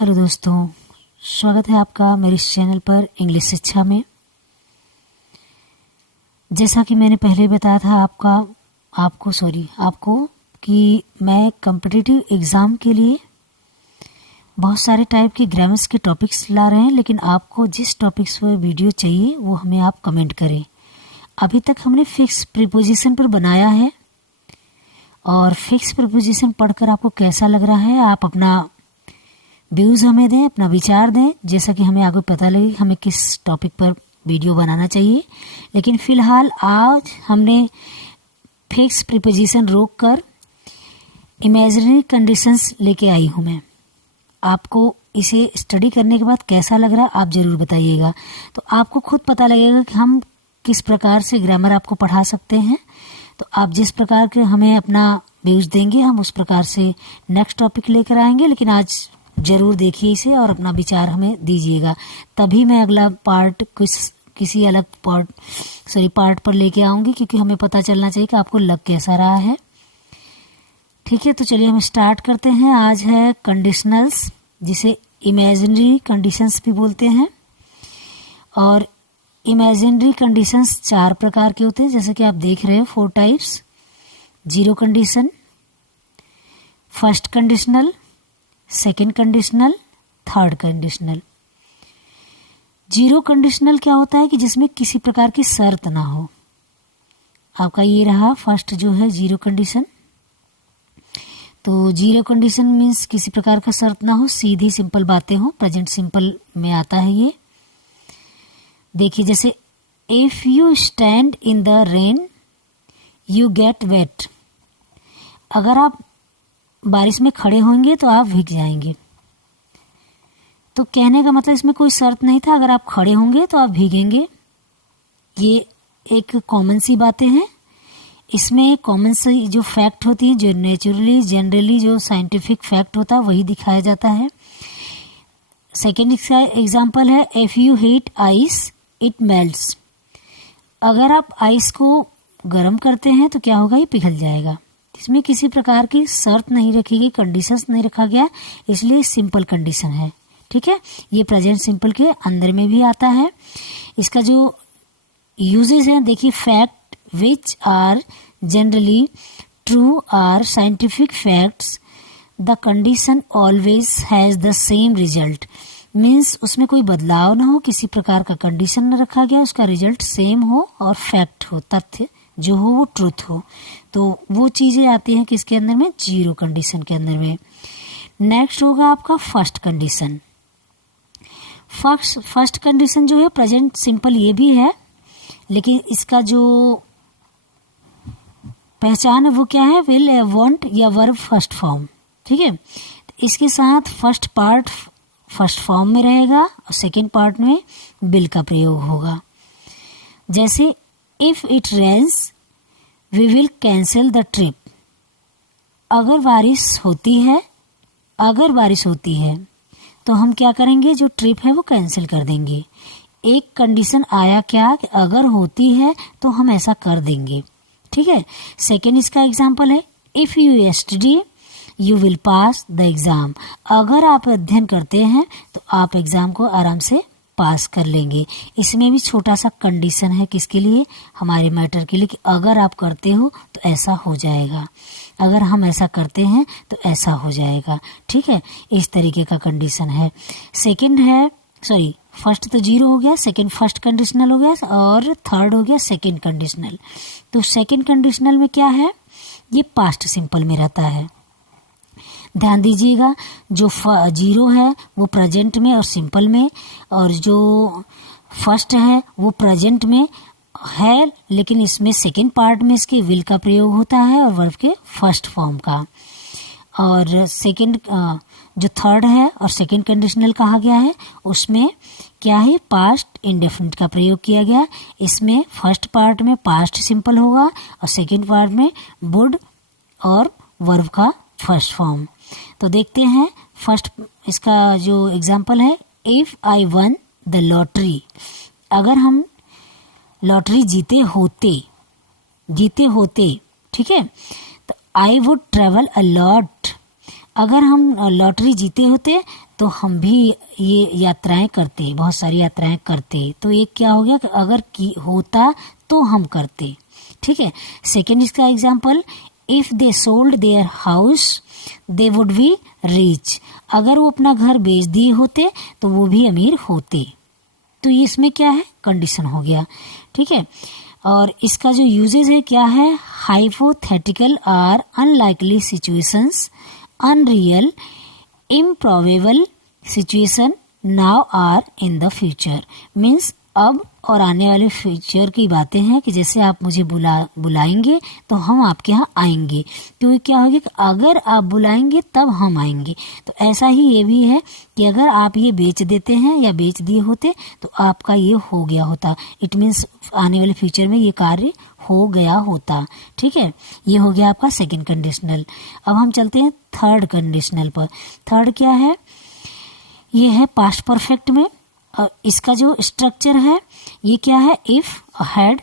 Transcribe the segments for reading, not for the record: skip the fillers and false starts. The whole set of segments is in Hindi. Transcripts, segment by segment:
हेलो दोस्तों, स्वागत है आपका मेरे इस चैनल पर इंग्लिश शिक्षा में। जैसा कि मैंने पहले बताया था आपको कि मैं कॉम्पिटिटिव एग्ज़ाम के लिए बहुत सारे टाइप के ग्रामर्स के टॉपिक्स ला रहे हैं, लेकिन आपको जिस टॉपिक्स पर वीडियो चाहिए वो हमें आप कमेंट करें। अभी तक हमने फिक्स प्रीपोजिशन पर बनाया है और फिक्स प्रीपोजिशन पढ़कर आपको कैसा लग रहा है, आप अपना व्यूज़ हमें दें, अपना विचार दें, जैसा कि हमें आगे पता लगे हमें किस टॉपिक पर वीडियो बनाना चाहिए। लेकिन फ़िलहाल आज हमने फिक्स प्रीपोजिशन रोक कर इमेजिनरी कंडीशंस लेके आई हूँ मैं। आपको इसे स्टडी करने के बाद कैसा लग रहा है आप ज़रूर बताइएगा, तो आपको खुद पता लगेगा कि हम किस प्रकार से ग्रामर आपको पढ़ा सकते हैं। तो आप जिस प्रकार के हमें अपना व्यूज़ देंगे हम उस प्रकार से नेक्स्ट टॉपिक लेकर आएंगे। लेकिन आज ज़रूर देखिए इसे और अपना विचार हमें दीजिएगा, तभी मैं अगला पार्ट किसी अलग पार्ट पर लेके आऊँगी, क्योंकि हमें पता चलना चाहिए कि आपको लग कैसा रहा है। ठीक है, तो चलिए हम स्टार्ट करते हैं। आज है कंडीशनल्स, जिसे इमेजिनरी कंडीशंस भी बोलते हैं। और इमेजिनरी कंडीशंस 4 प्रकार के होते हैं, जैसे कि आप देख रहे हो 4 types. Zero condition, first conditional, second conditional, third conditional. Zero conditional क्या होता है कि जिसमें किसी प्रकार की शर्त ना हो। आपका ये रहा फर्स्ट जो है जीरो कंडीशन। तो जीरो कंडीशन मीन्स किसी प्रकार का शर्त ना हो, सीधी सिंपल बातें हो, प्रेजेंट सिंपल में आता है ये। देखिए जैसे if you stand in the rain you get wet. अगर आप बारिश में खड़े होंगे तो आप भीग जाएंगे। तो कहने का मतलब इसमें कोई शर्त नहीं था, अगर आप खड़े होंगे तो आप भीगेंगे। ये एक कॉमन सी बातें हैं। इसमें कॉमन सी जो फैक्ट होती है, जो नेचुरली जनरली जो साइंटिफिक फैक्ट होता है वही दिखाया जाता है। सेकेंड इसका एग्जाम्पल है if you heat ice it melts. अगर आप आइस को गर्म करते हैं तो क्या होगा, ये पिघल जाएगा। इसमें किसी प्रकार की शर्त नहीं रखी गई, कंडीशंस नहीं रखा गया, इसलिए सिंपल कंडीशन है। ठीक है, ये प्रेजेंट सिंपल के अंदर में भी आता है। इसका जो यूजेस है देखिए, fact which are generally true are scientific facts, the condition always has the same result. Means उसमें कोई बदलाव ना हो, किसी प्रकार का कंडीशन न रखा गया, उसका रिजल्ट सेम हो और फैक्ट हो, तथ्य जो हो वो ट्रूथ हो। तो वो चीज़ें आती हैं किसके अंदर में, जीरो कंडीशन के अंदर में। नेक्स्ट होगा आपका फर्स्ट कंडीशन। फर्स्ट कंडीशन जो है प्रेजेंट सिंपल ये भी है, लेकिन इसका जो पहचान है वो क्या है, विल या वांट या वर्ब फर्स्ट फॉर्म। ठीक है, इसके साथ फर्स्ट पार्ट फर्स्ट फॉर्म में रहेगा और सेकेंड पार्ट में विल का प्रयोग होगा। जैसे if it rains we will cancel the trip. अगर बारिश होती है तो हम क्या करेंगे, जो ट्रिप है वो कैंसिल कर देंगे। एक कंडीशन आया क्या कि अगर होती है तो हम ऐसा कर देंगे। ठीक है, सेकेंड इसका एग्जाम्पल है if you study you will pass the exam. अगर आप अध्ययन करते हैं तो आप एग्जाम को आराम से पास कर लेंगे। इसमें भी छोटा सा कंडीशन है, किसके लिए, हमारे मैटर के लिए, कि अगर आप करते हो तो ऐसा हो जाएगा, अगर हम ऐसा करते हैं तो ऐसा हो जाएगा। ठीक है, इस तरीके का कंडीशन है। फर्स्ट तो जीरो हो गया, सेकंड फर्स्ट कंडीशनल हो गया और थर्ड हो गया सेकंड कंडीशनल। तो सेकंड कंडीशनल में क्या है, ये पास्ट सिंपल में रहता है। ध्यान दीजिएगा, जो जीरो है वो प्रेजेंट में और सिंपल में, और जो फर्स्ट है वो प्रेजेंट में है, लेकिन इसमें सेकेंड पार्ट में इसके विल का प्रयोग होता है और वर्ब के फर्स्ट फॉर्म का। और सेकेंड जो थर्ड है और सेकेंड कंडीशनल कहा गया है उसमें क्या है, पास्ट इंडेफिनिट का प्रयोग किया गया। इसमें फर्स्ट पार्ट में पास्ट सिंपल होगा और सेकेंड पार्ट में वुड और वर्ब का फर्स्ट फॉर्म। तो देखते हैं फर्स्ट इसका जो एग्जाम्पल है, if I one the lottery. अगर हम लॉटरी जीते होते, ठीक है, तो I would travel a lot. अगर हम लॉटरी जीते होते तो हम भी ये यात्राएं करते, बहुत सारी यात्राएं करते। तो एक क्या हो गया कि अगर होता तो हम करते। ठीक है। सेकेंड इसका example, if they sold their house they would be rich. अगर वो अपना घर बेच दिए होते तो वो भी अमीर होते। तो ये इसमें क्या है, कंडीशन हो गया। ठीक है। और इसका जो यूजेज है क्या है, hypothetical are unlikely situations, unreal improbable situation, now are in the future. Means अब और आने वाले फ्यूचर की बातें हैं कि जैसे आप मुझे बुलाएंगे तो हम आपके यहाँ आएंगे। तो ये क्या होगा कि अगर आप बुलाएंगे तब हम आएंगे। तो ऐसा ही ये भी है कि अगर आप ये बेच देते हैं या बेच दिए होते तो आपका ये हो गया होता। इट मीन्स आने वाले फ्यूचर में ये कार्य हो गया होता। ठीक है। ये हो गया आपका सेकेंड कंडीशनल। अब हम चलते हैं थर्ड कंडीशनल पर। थर्ड क्या है, ये है पास्ट परफेक्ट में। इसका जो स्ट्रक्चर है ये क्या है, if had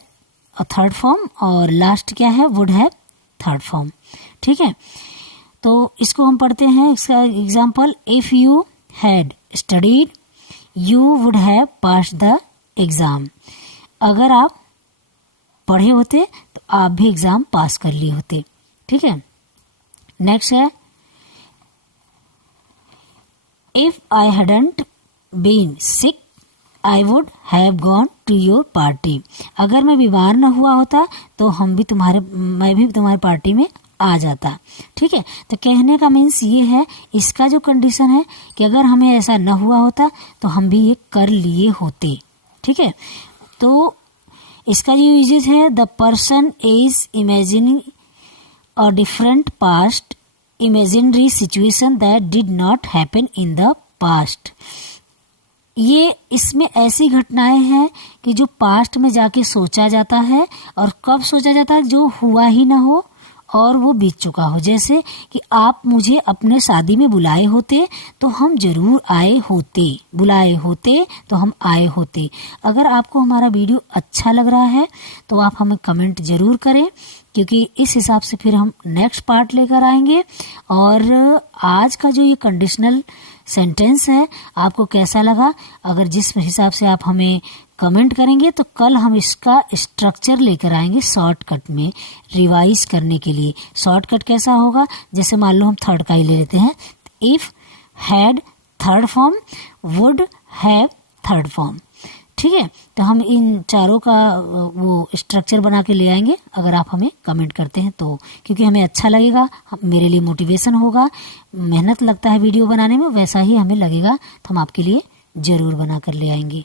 a third form और लास्ट क्या है, वुड हैव थर्ड फॉर्म। ठीक है। तो इसको हम पढ़ते हैं। इसका example, if you had studied you would have pass the exam. अगर आप पढ़े होते तो आप भी एग्जाम पास कर लिए होते। ठीक है। नेक्स्ट है, if I hadn't been sick I would have gone to your party. अगर मैं बीमार न हुआ होता तो मैं भी तुम्हारे पार्टी में आ जाता। ठीक है। तो कहने का मीन्स ये है, इसका जो कंडीशन है कि अगर हमें ऐसा न हुआ होता तो हम भी ये कर लिए होते। ठीक है। तो इसका जो यूजेज है, the person is imagining a different past imaginary situation that did not happen in the past. ये इसमें ऐसी घटनाएं हैं कि जो पास्ट में जाके सोचा जाता है, और कब सोचा जाता है, जो हुआ ही ना हो और वो बीत चुका हो। जैसे कि आप मुझे अपने शादी में बुलाए होते तो हम जरूर आए होते, बुलाए होते तो हम आए होते। अगर आपको हमारा वीडियो अच्छा लग रहा है तो आप हमें कमेंट जरूर करें, क्योंकि इस हिसाब से फिर हम नेक्स्ट पार्ट लेकर आएंगे। और आज का जो ये कंडीशनल सेंटेंस है आपको कैसा लगा, अगर जिस हिसाब से आप हमें कमेंट करेंगे तो कल हम इसका स्ट्रक्चर लेकर आएंगे शॉर्टकट में रिवाइज करने के लिए। शॉर्टकट कैसा होगा, जैसे मान लो हम थर्ड का ही ले लेते हैं, if had third form would have third form. ठीक है। तो हम इन चारों का वो स्ट्रक्चर बना के ले आएंगे अगर आप हमें कमेंट करते हैं तो, क्योंकि हमें अच्छा लगेगा, मेरे लिए मोटिवेशन होगा। मेहनत लगता है वीडियो बनाने में, वैसा ही हमें लगेगा तो हम आपके लिए जरूर बना कर ले आएंगे।